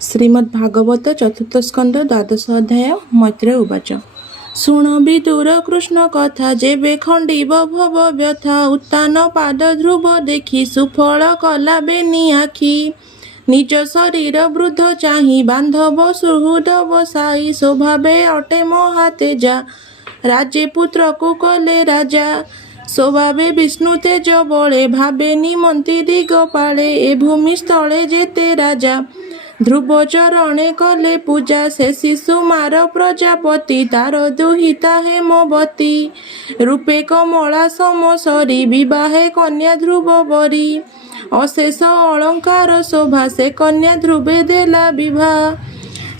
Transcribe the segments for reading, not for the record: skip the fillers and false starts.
श्रीमद्भागवत चतुर्थ स्कंद द्वादश अध्याय। मैत्रेय उवाच शुण विदुर कृष्ण कथा जेबे खंडिब भव व्यथा उत्तान पाद ध्रुव देखी सुफल कला बेनी आखि निज शरीर वृद्ध चाहि बांधव सुहृद बसाई स्वभावे अटे महा तेजा राज्य पुत्र को कले राजा स्वभावे विष्णु तेज बले भावे निमंती दिग पाले ए भूमि स्थले जेते राजा ध्रुव चरणे कले पूजा से शिशु मार प्रजापति तार दुहिता हेमवती रूपे कमला समसरी विवाहे कन्या ध्रुव बरी अशेष अलंकार शोभा से कन्या ध्रुवे देला विवाह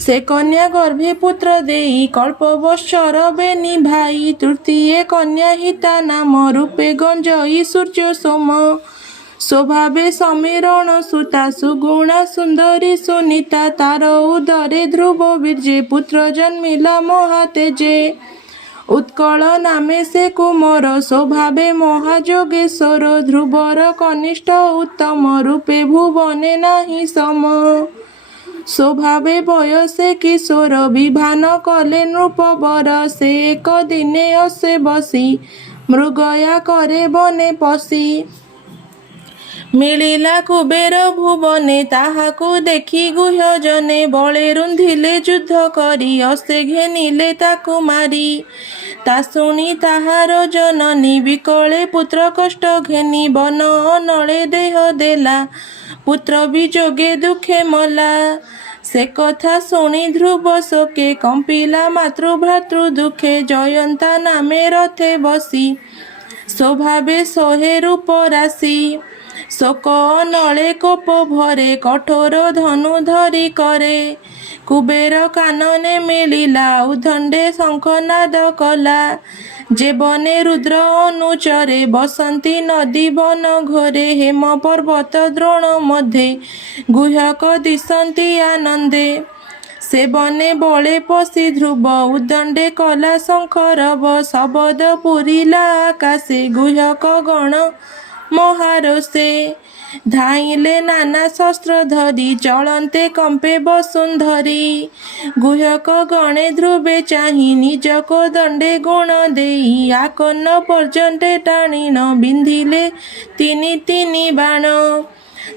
से कन्या गर्भे पुत्र देई कल्प वर्षर बेनी भाई तृतीय कन्या हिता नाम रूपे गंजई सूर्य सोम स्वभावे समीरण सुता सुगुणा सुंदरी सुनीता तार उदरे ध्रुव वीर्जे पुत्र जन्मिला महातेजे उत्कल नामे से कुमर स्वभावे महाजोगेश्वर ध्रुवर कनिष्ठ उत्तम रूपे भुवने नाही सम स्वभावे बयसे किशोर विभान कले नृपवर से एक दिने असे बसी मृगया करे बने पशी मिलिला कुबेर भुवने ताहाकु देखी गुह्यजने बले रुंधिले युद्ध करी असे घेनिले ताकु मारी ता शुणी ताहार जननी विकले पुत्र कष्ट घेनी बन अनले देह देला पुत्र विजोगे दुखे मला से कथा शुणी ध्रुव शोके कंपिला मातृभ्रातृ दुखे जयंता नामे रथे बसी स्वभावे सोहे रूप राशि शोक नले कोप भरे कठोर धनु धरी करे कुबेर कानने मिलिला उदंडे शंखनाद कला जे बने रुद्र अनुचरे बसंती नदी वन घोरे हेम पर्वत द्रोण मध्ये गुह्यक दिशंती आनंदे से बने बले पशी ध्रुव उदंडे कला शंखरव शबद पुरिला आकाशे गुह्यक गण महारोषे धाइले नाना शस्त्र धरी चलंते कंपे वसुंधरी गुह्यक गणे ध्रुवे चाहि निजक दंडे गुण देई आकन्न पर्यन्ते टाणिन बिंधिले तिनि तिनि बाण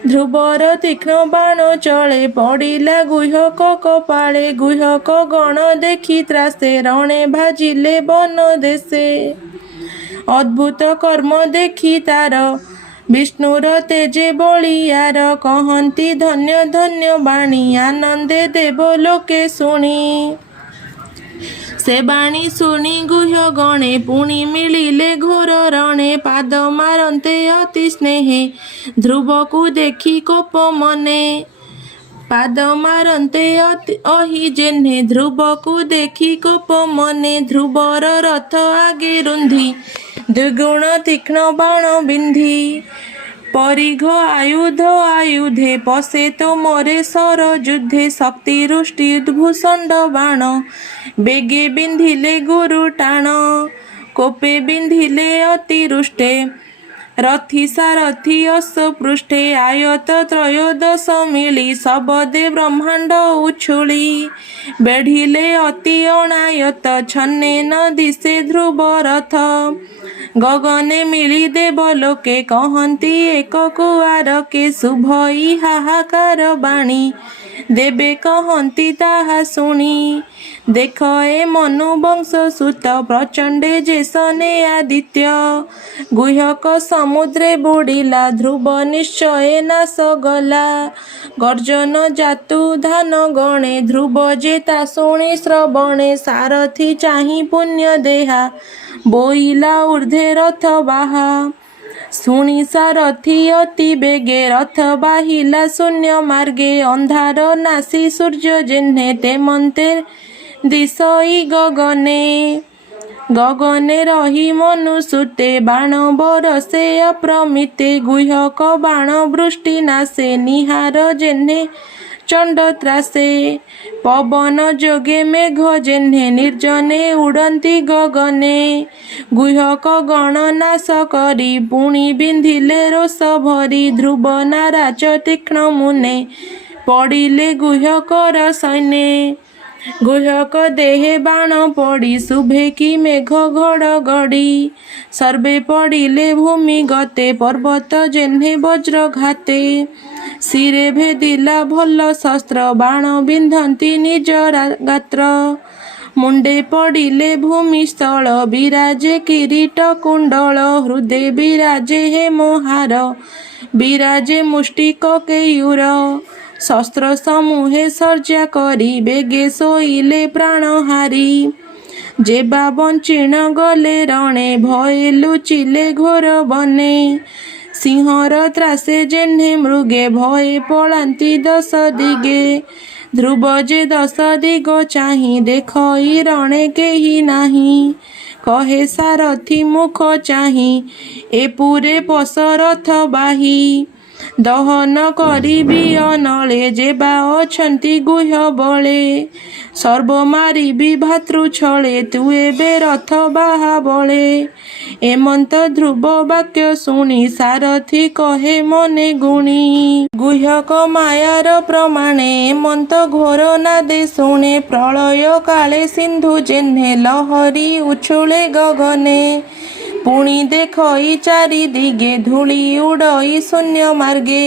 ध्रुवर तीक्ष्ण बाण चले पड़िला गुह्यक कपाळे गुह्यक गण देखि त्रासे रणे भाजिले वन देशे अद्भुत कर्म देखी तार विष्णुर तेजे बलियार कहती धन्य धन्य बाणी आनंदे देव लोके शुणी से बाणी शुणी गुह्य गणे पुणी मिलिले घोर रणे पाद मारंते अति स्नेहे ध्रुव को देखी कोप मने पाद मारंते अहि जेन्हे ध्रुव को देखी कोप मने ध्रुवर रथ आगे रुंधी द्विगुण तीक्ष्ण बाण बिंधी परिघ आयुध आयुधे पशे तो मोरे सर युद्धे शक्ति रुष्टि भूषंड बाण बेगे बिंधिले गुरु टाण कोपे बिंधिले अति रुष्टे रथी सारथी पृष्ठे आयत त्रयोदश मिली सबदे ब्रह्मांड उछुली बेढ़िले अति अनायत छन्ने न दिशे ध्रुव रथ गगने मिली देव लोके कहती एक कुआरके शुभई हाहाकार बाणी देवे कहती ताहा शुणी देख ए मनु वंश सुत प्रचंडे जेसने आदित्य गुह्यक समुद्रे बुड़िला ध्रुव निश्चय नाश गला गर्जन जातु धान गणे ध्रुव जेता शुणी श्रवणे सारथी चाहि पुण्य देहा बोइला ऊर्ध्वे रथ बाहा शुणी सारथी अति बेगे रथ बाहिला शून्य मार्गे अंधार नासी सूर्य जेन्हे तेमंते दिशई गगने गगने रही मनुसुते बाण बरसे अप्रमिते गुह्यक बाण वृष्टि नासे निहार जेन्हे चंड त्रासे पवन जोगे मेघ जेन्हे निर्जने उड़ंती गगने गुह्यक गण नाश करी पुणी बिंधिले रोष भरी ध्रुव नाराज तीक्ष्ण मुने पड़िले गुह्यकर सैन्ये गुह्यक देहे बाण पड़ी शुभे कि मेघ घड़घड़ी सर्वे पड़िले भूमि गते पर्वत जेह्ने वज्र घाते शिरे भेदिला भल शस्त्र बाण बिंधंती निज गात्र मुंडे पड़िले भूमिस्थल विराजे किरीट कुंडल हृदे विराजे हेमहार विराजे मुष्टिक केयूर शस्त्र समूहे सर्जा करी बेगे शोइले प्राणहारी जेबा बंचिण गले रणे भये लुचिले घोर बने सिंहर त्रासे जेह्ने मृगे भये पलांती दश दिगे ध्रुव जे दश दिग चाहि देखई रणे केही नाही कहे सारथी मुख चाहि ए पुरे पशरथ बाही दहन करिबी अनले जेबा अछंती गुह्य बळे सर्व मारिबी भातृ छळे तु एबे रथ बाहा बळे एमंत ध्रुव वाक्य शुणी सारथी कहे मने गुणी गुह्यक मायार प्रमाणे एमंत घोर नादे शुणे प्रलय काले सिंधु जेह्ने लहरी उछुळे गगने पुणी देखई चारि दिगे धूଳି उड़ई शून्य मार्गे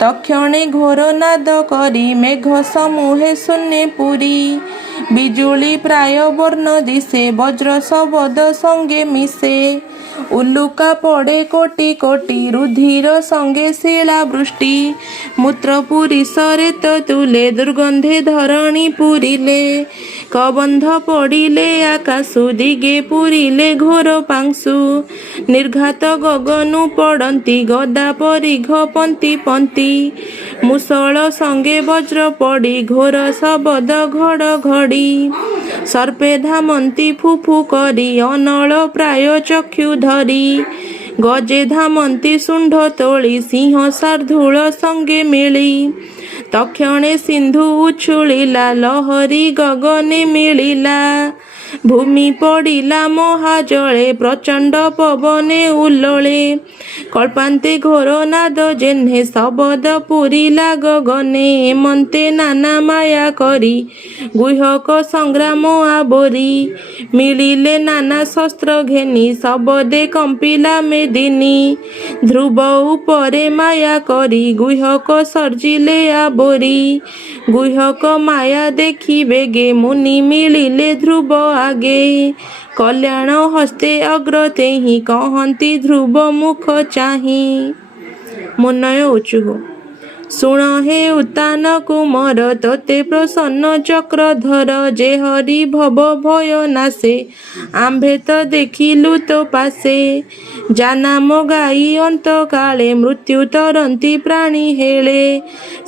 तक्षणे घोर नाद करी मेघ समूहे शून्य पुरी बिजुली प्राय वर्ण दिशे वज्र शबद संगे मिशे उल्लुका पड़े कोटि कोटि रुधिर संगे शिला वृष्टि मूत्र पुरी सरेत तुले दुर्गंधे धरणी पुरिले कबंध पड़िले आकाशु दिगे पुरिले घोर पांशु निर्घात गगनु पड़ंती गदा परिघ पंती पंती मुसळ संगे वज्र पड़ी घोर शबद घड़ घड़ी सर्पे धामंती फुफु करी अनल प्राय चक्षु धरी गजे धामंती शुंढ तोली सिंह शार्दूल संगे मिली तक्षणे सिंधु उछुलिला लहरी गगने मिलिला भूमि पड़िला महाजले प्रचंड पवने उल्लळे कल्पान्ते घोर नाद जेह्ने शबद पुरिला गगने एमन्ते नाना माया करी गुह्यक संग्राम आबोरी मिलिले नाना शस्त्र घेनी शबदे कंपिला मेदिनी ध्रुव उपरे माया करी गुह्यक सर्जिले आबोरी गुह्यक माया देखि बेगे मुनि मिलिले ध्रुव आगे कल्याण हस्ते अग्रते ही कहंती ध्रुव मुख चाहि मुनय उचुः शुण हे उत्तान कुमार तोते प्रसन्न चक्रधर जे हरि भव भय नासे आम्भे तो देखिलु तो पासे जानाम गाई अंत काले मृत्यु तरंती प्राणी हेले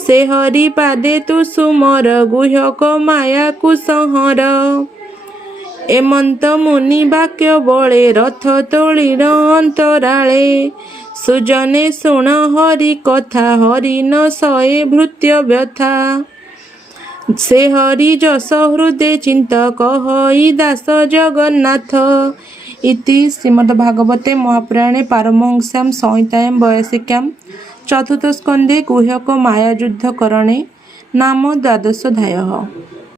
से हरि पादे तु सुमर गुह्यक माया कुसंहर एमंत मुनि वाक्य बळे रथ तोଳିण अंतराळे सुजने शुण हरि कथा हरि न सए भृत्य व्यथा से हरि जस हृदय चिंतक हई दास जगन्नाथ इति श्रीमद्भागवते महापुराणे पारमहंस्यां संहितायां 82 चतुर्थ स्कन्धे गुह्यक मायायुद्धकरणे नाम 12 अध्यायः।